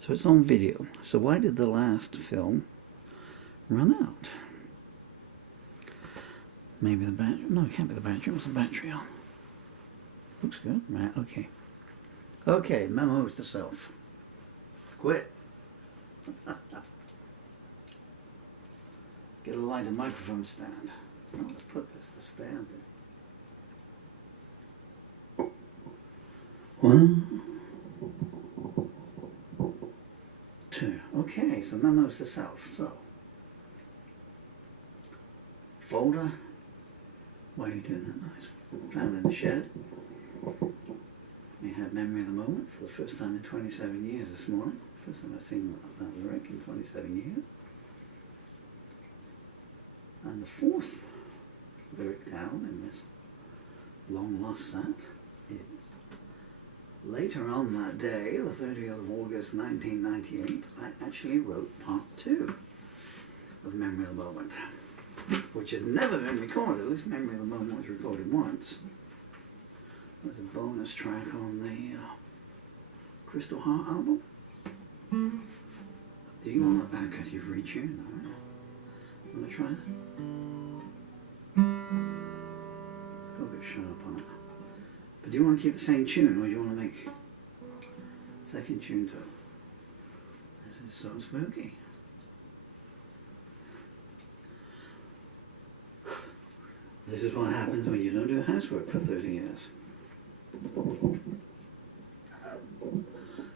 So it's on video. So why did the last film run out? Maybe the battery. No, it can't be the battery. What's the battery on? Looks good. Right, okay. Okay, memos to self. Quit. Get a lighter microphone stand. It's not to put this to stand in. 1, 2. Okay, so memos to self. So, folder. Why are you doing that nice? Found in the shed. We had memory of the moment for the first time in 27 years this morning. First time I've seen that lyric in 27 years. And the fourth lyric down in this long lost set is, later on that day, the 30th of August 1998, I actually wrote part 2 of Memory of the Moment, which has never been recorded. At least Memory of the Moment was recorded once. There's a bonus track on the Crystal Heart album. Do you want that? Because you've retuned, alright? Want to try it? It's got a bit sharp on it. But do you want to keep the same tune, or do you want to make a second tune to it? This is so spooky. This is what happens when you don't do housework for 30 years.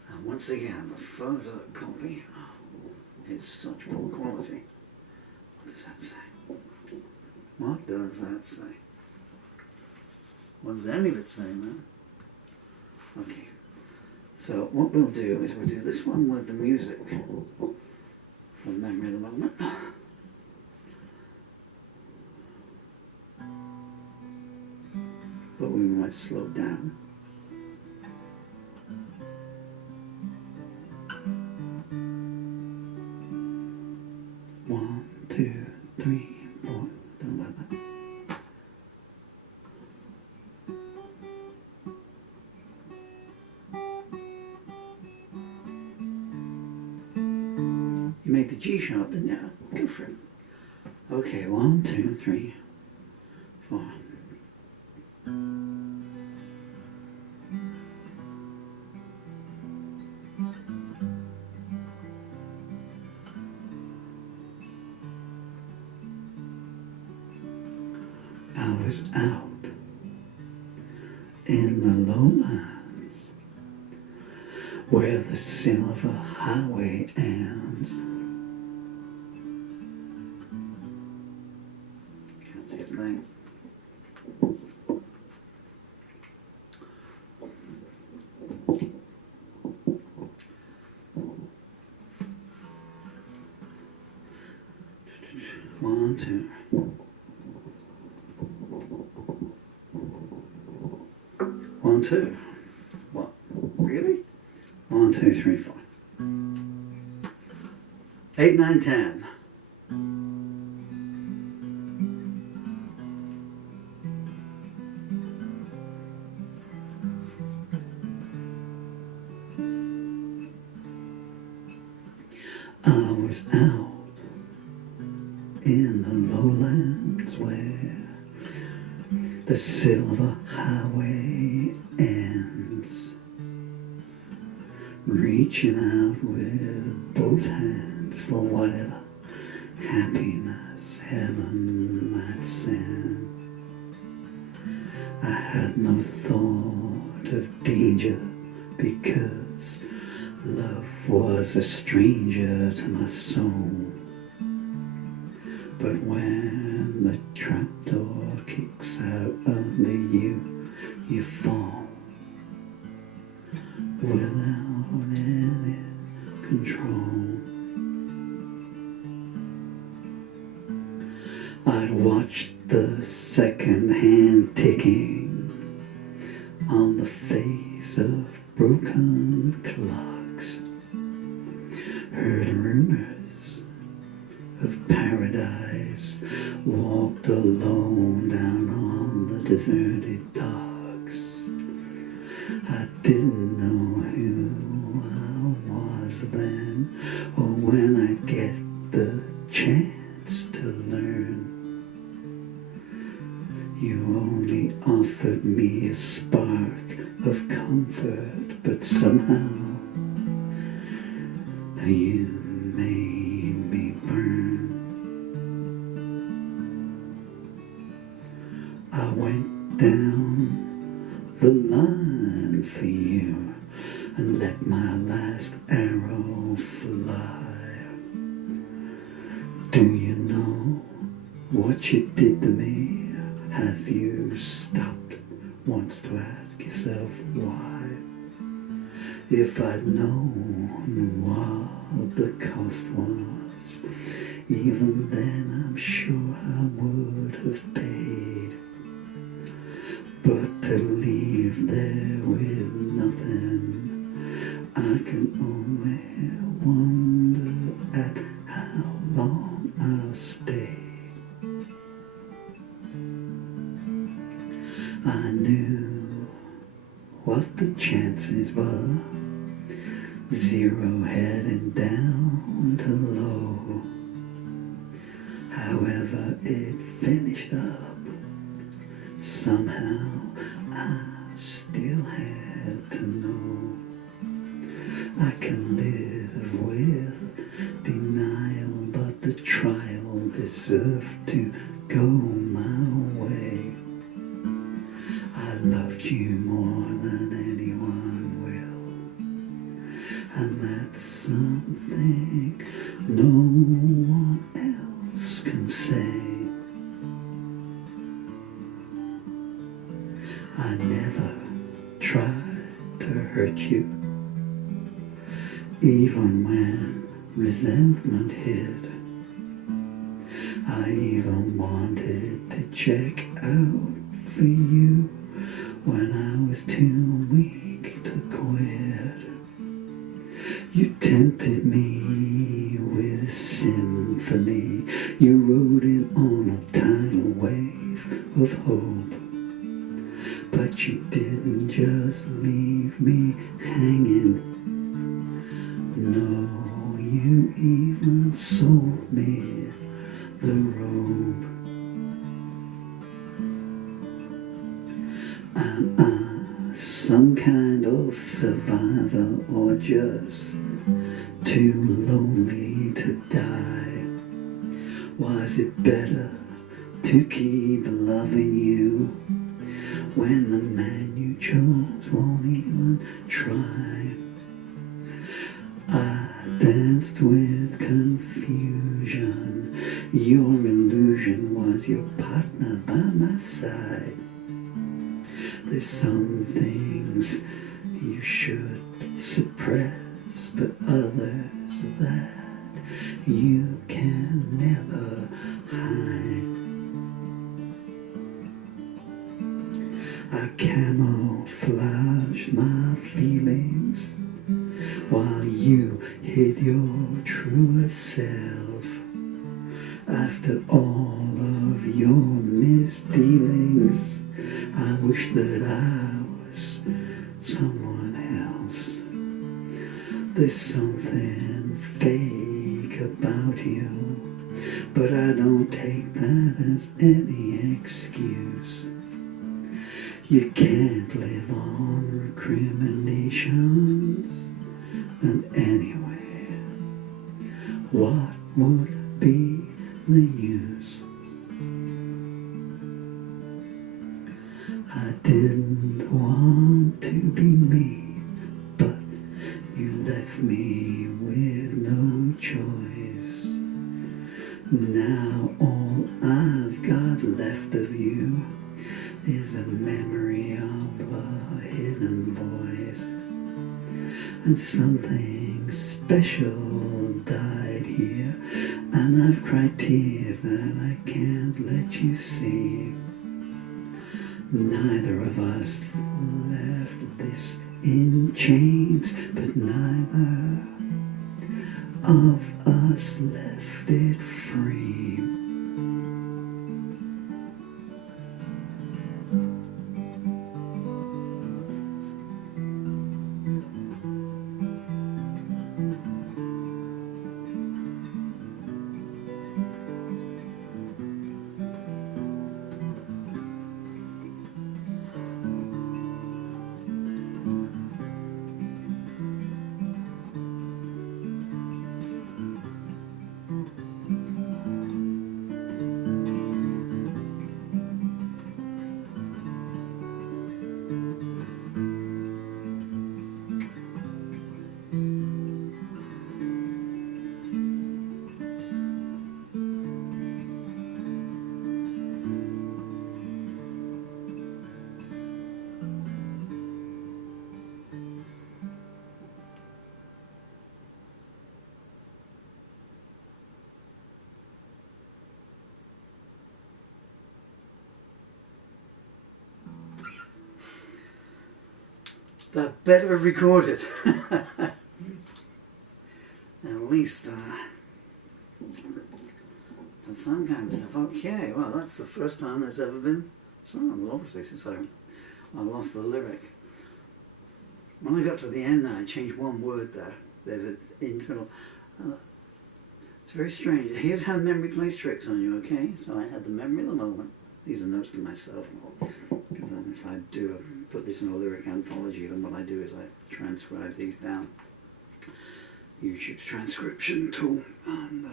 And once again, the photocopy is such poor quality. What does that say? What does that say? What does any of it say, man? Okay. So what we'll do is we'll do this one with the music for Memory of the Moment. But we might slow down. One, two, three, four. Don't like that. You made the G sharp, didn't you? Go for it. Okay, 1, 2, 3, 4. I was out in the lowlands where the silver highway ends. Can't see a thing. One, two. 1, 2. What? Really? 1, 2, 3, 4. 8, 9, 10. I was out in the lowlands where the silver highway ends, reaching out with both hands for whatever happiness heaven might send. I had no thought of danger because love was a stranger to my soul. But when the trapdoor kicks out under you, you fall without any control. I'd watch the second hand ticking on the face of broken clocks, heard rumors of paradise, walked alone down on the deserted docks. I didn't know who I was then, or when I get the chance to learn. You only offered me a spark of comfort, but somehow you made me burn. I went down the line for you and let my last arrow fly. Do you know what you did to me? Have you stopped once to ask yourself why? If I'd known what the cost was, even then I'm sure I would have paid. But to leave there with nothing, I can only wonder at how long I'll stay. I knew what the chances were, 0 heading down to low. However it finished up, somehow I still had to know. I can live with denial, but the trial deserved to go my way. I loved you more than anyone will, and that's something no one else can say. I never tried to hurt you, even when resentment hit. I even wanted to check out for you when I was too weak to quit. You tempted me with a symphony. You rode in on a tidal wave of hope. But you didn't just leave me hanging. No, you even sold me the robe. Am I some kind of survivor, or just too lonely to die? Was it better to keep loving you when the man you chose won't even try? I danced with confusion. Your illusion was your partner by my side. There's some things you should suppress, but others that you can never hide. I camouflaged my feelings while you hid your truest self. After all of your misdealings, I wish that I was someone else. There's something fake about you, but I don't take that as any excuse. You can't live on recriminations, and anyway, what would be the use? I didn't want to be mean, but you left me with no choice. Now all I've got left of you is a memory of a hidden voice. And something special died here, and I've cried tears that I can't let you see. Neither of us left this in chains, but neither of us left it free. that better have recorded. At least to some kind of stuff. Okay, well that's the first time there's ever been sung, obviously, since I lost the lyric. When I got to the end there, I changed one word there. There's an internal... it's very strange. Here's how memory plays tricks on you, okay? So I had the memory of the moment. These are notes to myself. Because if I do put this in a lyric anthology, then what I do is I transcribe these down. YouTube's transcription tool. And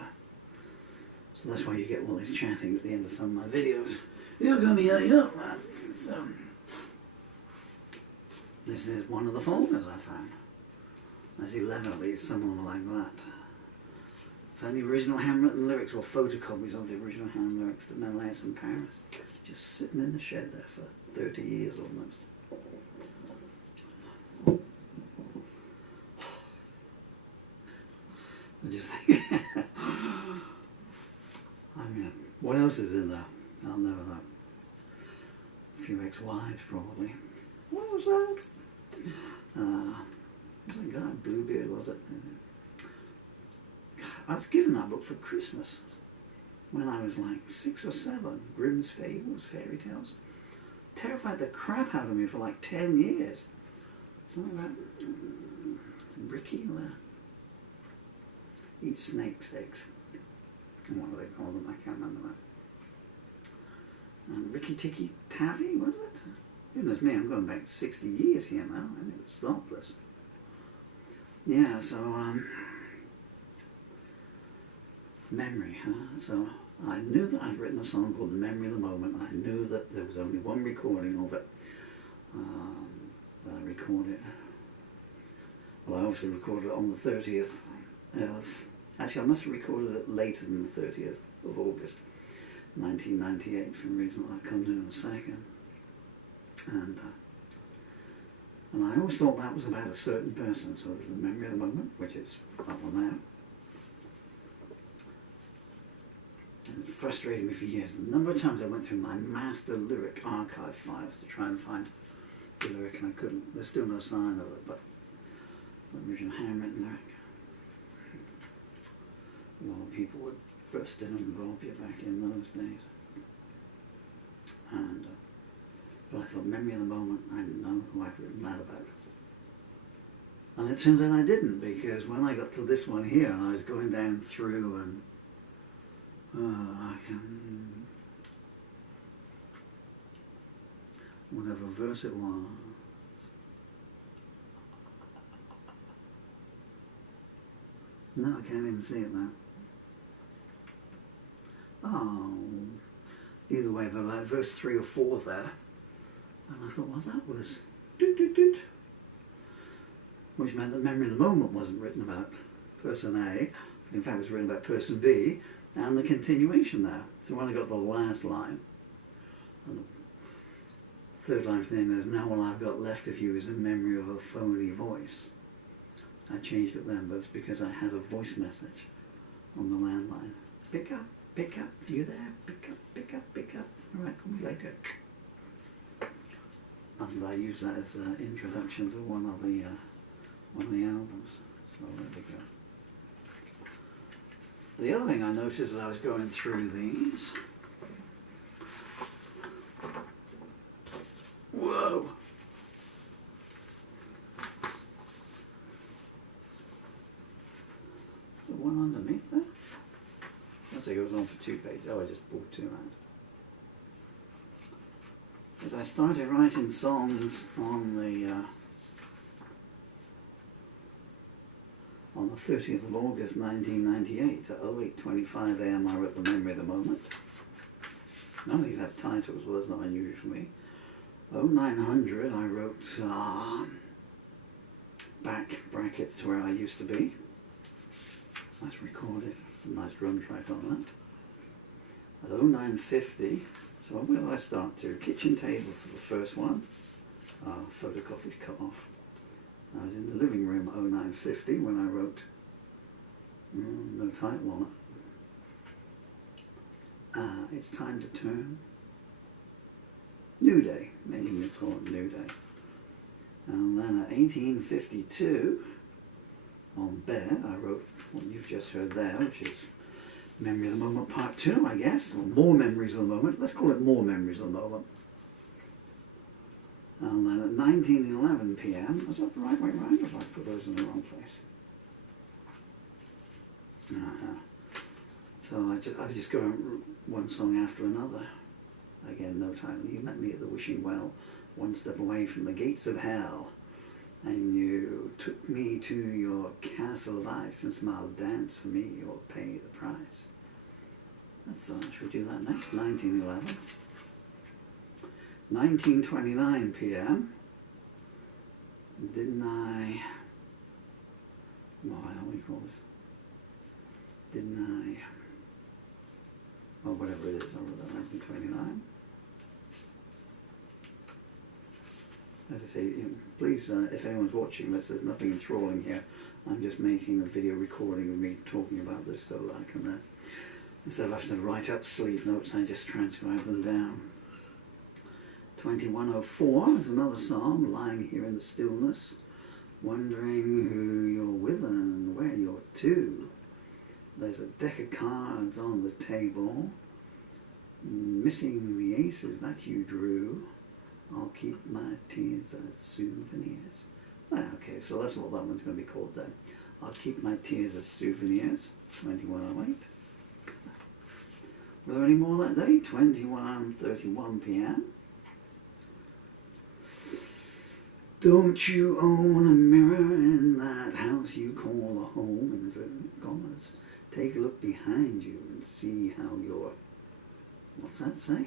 so that's why you get all this chatting at the end of some of my videos. You're going to be up, man. So, this is one of the folders I found. There's 11 of these, some of them are like that. Found the original handwritten lyrics or photocopies of the original hand lyrics to Malice in Paris. Just sitting in the shed there for 30 years almost. I just think, I mean, what else is in there? I'll never know. A few ex-wives probably. What was that? Was that guy, Bluebeard, was it? I was given that book for Christmas when I was like 6 or 7. Grimm's Fables, fairy tales. Terrified the crap out of me for like 10 years. Something about Ricky eats snakes' eggs. What do they call them? I can't remember that. Ricky Tikki Tavi, was it? Goodness me, I'm going back 60 years here now, and it was stopless. Yeah, so, memory, huh? So, I knew that I'd written a song called The Memory of the Moment. I knew that there was only one recording of it that I recorded. Well, I obviously recorded it on the 30th of... Actually, I must have recorded it later than the 30th of August, 1998, for a reason that comes in a second. And I always thought that was about a certain person. So there's The Memory of the Moment, which is that one there. And it frustrated me for years. The number of times I went through my master lyric archive files to try and find the lyric, and I couldn't. There's still no sign of it, but the original handwritten lyric. A lot of people would burst in and rob you back in those days. And but I thought, Memory of the Moment, I know who I've written that about. And it turns out I didn't, because when I got to this one here, and I was going down through and whatever verse it was. No, I can't even see it now. Oh, either way, but about verse 3 or 4 there. And I thought, well, that was which meant that Memory of the Moment wasn't written about person A, but in fact it was written about person B, and the continuation there. So when I got the last line, and the third line thing is, now all I've got left of you is a memory of a phony voice. I changed it then, but it's because I had a voice message on the landline. Pick up, you there? Pick up, pick up. All right, call me later. And I use that as an introduction to one of the albums. So there we go. The other thing I noticed as I was going through these. Whoa! Is there one underneath there? Looks like it goes on for 2 pages. Oh, I just bought 2 out. As I started writing songs on the 30th of August 1998 at 08:25 AM, I wrote The Memory of the Moment. None of these have titles, well, that's not unusual for me. 0900, I wrote back brackets to where I used to be. That's recorded, a nice drum track on that. At 0950, so where did I start to? Kitchen table for the first one. Photocopies cut off. I was in the living room at 0950 when I wrote no title on it. It's time to turn. New Day, maybe we call it New Day. And then at 1852, on Bed, I wrote what you've just heard there, which is Memory of the Moment Part 2, I guess, or More Memories of the Moment. Let's call it More Memories of the Moment. And then at 19:11 p.m, is that the right way around, or have I put those in the wrong place? So I just go one song after another. Again, no title. You met me at the wishing well, one step away from the gates of hell, and you took me to your castle of ice and smiled, dance for me or pay the price. That's should we do that next? 1911. 19:29 p.m. Didn't I? What do you call this? Didn't I? Well, whatever it is, I wrote that 1929. As I say, please, if anyone's watching this, there's nothing enthralling here. I'm just making a video recording of me talking about this so that I can, instead of having to write up sleeve notes, I just transcribe them down. 2104 is another psalm, lying here in the stillness, wondering who you're with and where you're to. There's a deck of cards on the table, missing the aces that you drew. I'll keep my tears as souvenirs. Okay, so that's what that one's going to be called then. I'll keep my tears as souvenirs. 2108. Were there any more that day? 21:31 p.m. Don't you own a mirror in that house you call a home? Inverted commas. Take a look behind you and see how your, what's that say?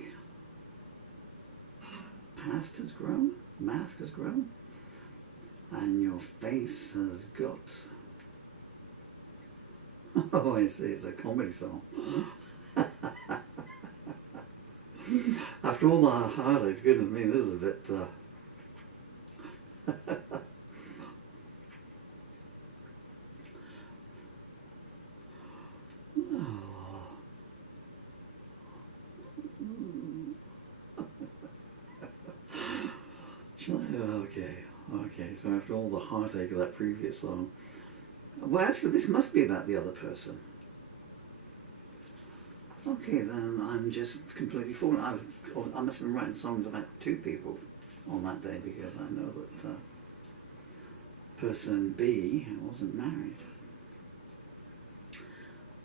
Past has grown, mask has grown, and your face has got, oh I see, it's a comedy song. After all the heartaches, goodness me, this is a bit, okay, so after all the heartache of that previous song, well actually this must be about the other person. Okay, then I'm just completely fallen. I must have been writing songs about two people on that day because I know that person B wasn't married.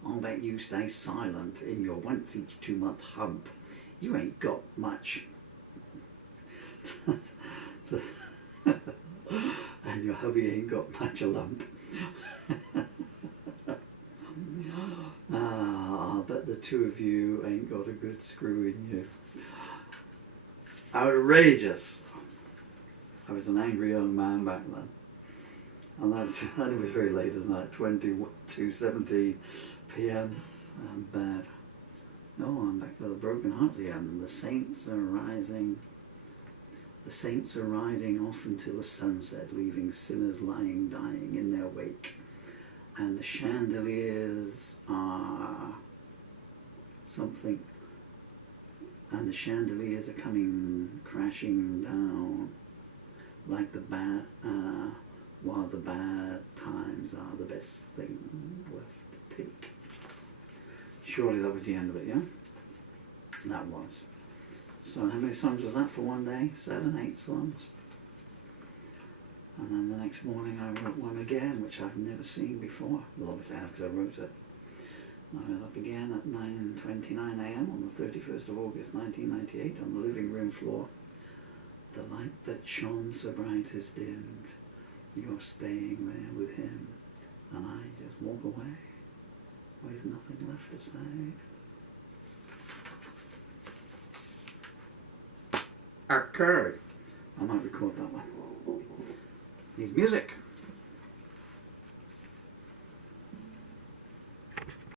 I'll bet you stay silent in your once each 2 month hump. You ain't got much and your hubby ain't got much a lump. I'll bet the two of you ain't got a good screw in you. Outrageous. I was an angry young man back then. And that was very late, isn't it? 22:17 p.m. I'm bad. Oh, I'm back to the broken hearts again. The saints are rising. The saints are riding off until the sunset, leaving sinners lying, dying in their wake. And the chandeliers are something, and the chandeliers are coming crashing down like the bad, while the bad times are the best thing left to take. Surely that was the end of it, yeah? That was. So how many songs was that for one day? 7, 8 songs. And then the next morning I wrote one again, which I've never seen before. Well, obviously I have because I wrote it. I was up again at 9:29 a.m. on the 31st of August 1998 on the living room floor. The light that shone so bright is dimmed. You're staying there with him, and I just walk away with nothing left to say. Occurred. I might record that one. Needs music.